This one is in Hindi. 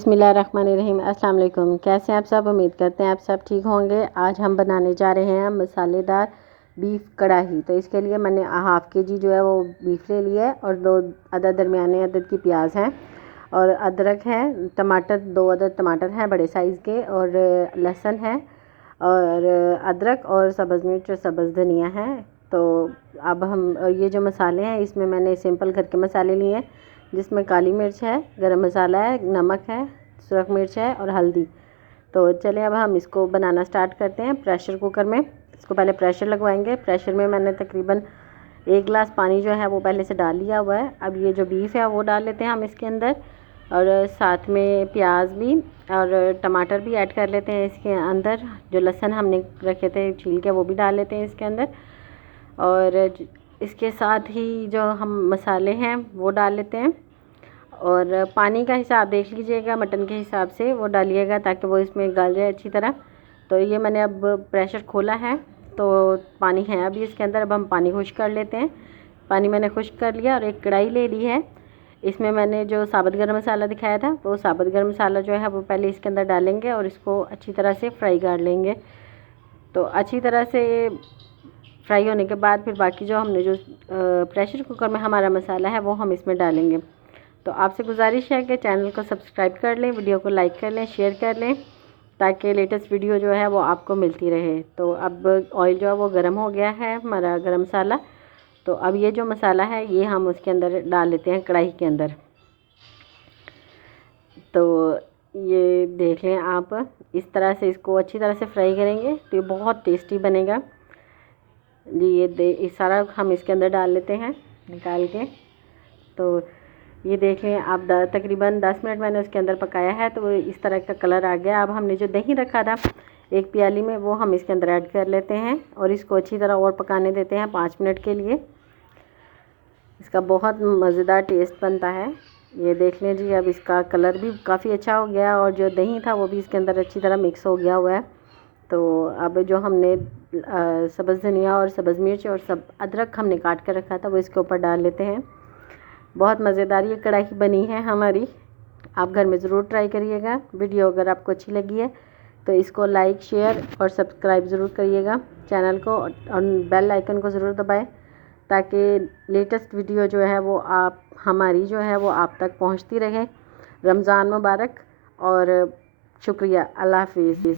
बिस्मिल्लाहिर्रहमानिर्रहीम। अस्सलाम वालेकुम। कैसे हैं आप सब? उम्मीद करते हैं आप सब ठीक होंगे। आज हम बनाने जा रहे हैं मसालेदार बीफ कढ़ाई। तो इसके लिए मैंने हाफ़ के जी जो है वो बीफ ले लिया है और 2 अदद दरमियाने अदद की प्याज हैं और अदरक है, टमाटर 2 अदद टमाटर हैं बड़े साइज़ के, और लहसुन है और अदरक और सब्ज़ मिर्च और सब्ज़ धनिया है। तो अब हम ये जो मसाले हैं इसमें मैंने सिंपल घर के मसाले लिए हैं, जिसमें काली मिर्च है, गरम मसाला है, नमक है, सुरख मिर्च है और हल्दी। तो चलिए अब हम इसको बनाना स्टार्ट करते हैं। प्रेशर कुकर में इसको पहले प्रेशर लगवाएंगे। प्रेशर में मैंने तकरीबन 1 गिलास पानी जो है वो पहले से डाल लिया हुआ है। अब ये जो बीफ है वो डाल लेते हैं हम इसके अंदर, और साथ में प्याज भी और टमाटर भी ऐड कर लेते हैं इसके अंदर। जो लहसुन हमने रखे थे छील के वो भी डाल लेते हैं इसके अंदर, और इसके साथ ही जो हम मसाले हैं वो डाल लेते हैं। और पानी का हिसाब देख लीजिएगा, मटन के हिसाब से वो डालिएगा ताकि वो इसमें गल जाए अच्छी तरह। तो ये मैंने अब प्रेशर खोला है तो पानी है अभी इसके अंदर। अब हम पानी खुश्क कर लेते हैं। पानी मैंने खुश्क कर लिया और एक कढ़ाई ले ली है। इसमें मैंने जो साबुत गरम मसाला दिखाया था वो साबुत गरम मसाला जो है वो पहले इसके अंदर डालेंगे और इसको अच्छी तरह से फ्राई कर लेंगे। तो अच्छी तरह से फ्राई होने के बाद फिर बाकी जो हमने जो प्रेशर कुकर में हमारा मसाला है वो हम इसमें डालेंगे। तो आपसे गुजारिश है कि चैनल को सब्सक्राइब कर लें, वीडियो को लाइक कर लें, शेयर कर लें, ताकि लेटेस्ट वीडियो जो है वो आपको मिलती रहे। तो अब ऑयल जो है वो गर्म हो गया है हमारा गरम मसाला। तो अब ये जो मसाला है ये हम उसके अंदर डाल लेते हैं कढ़ाई के अंदर। तो ये देख लें आप, इस तरह से इसको अच्छी तरह से फ्राई करेंगे तो ये बहुत टेस्टी बनेगा जी। ये सारा हम इसके अंदर डाल लेते हैं निकाल के। तो ये देख लें आप, तकरीबन 10 मिनट मैंने उसके अंदर पकाया है तो वो इस तरह का कलर आ गया। अब हमने जो दही रखा था 1 प्याली में वो हम इसके अंदर ऐड कर लेते हैं और इसको अच्छी तरह और पकाने देते हैं 5 मिनट के लिए। इसका बहुत मज़ेदार टेस्ट बनता है। ये देख लें जी, अब इसका कलर भी काफ़ी अच्छा हो गया और जो दही था वो भी इसके अंदर अच्छी तरह मिक्स हो गया हुआ है। तो अब जो हमने सब्ज़ धनिया और सब्ज़ मिर्च और सब अदरक हमने काट कर रखा था वो इसके ऊपर डाल लेते हैं। बहुत मज़ेदार ये कढ़ाई बनी है हमारी, आप घर में ज़रूर ट्राई करिएगा। वीडियो अगर आपको अच्छी लगी है तो इसको लाइक, शेयर और सब्सक्राइब ज़रूर करिएगा चैनल को, और बेल आइकन को ज़रूर दबाएं ताकि लेटेस्ट वीडियो जो है वो आप हमारी जो है वो आप तक पहुंचती रहे। रमज़ान मुबारक और शुक्रिया। अल्लाह हाफिज़।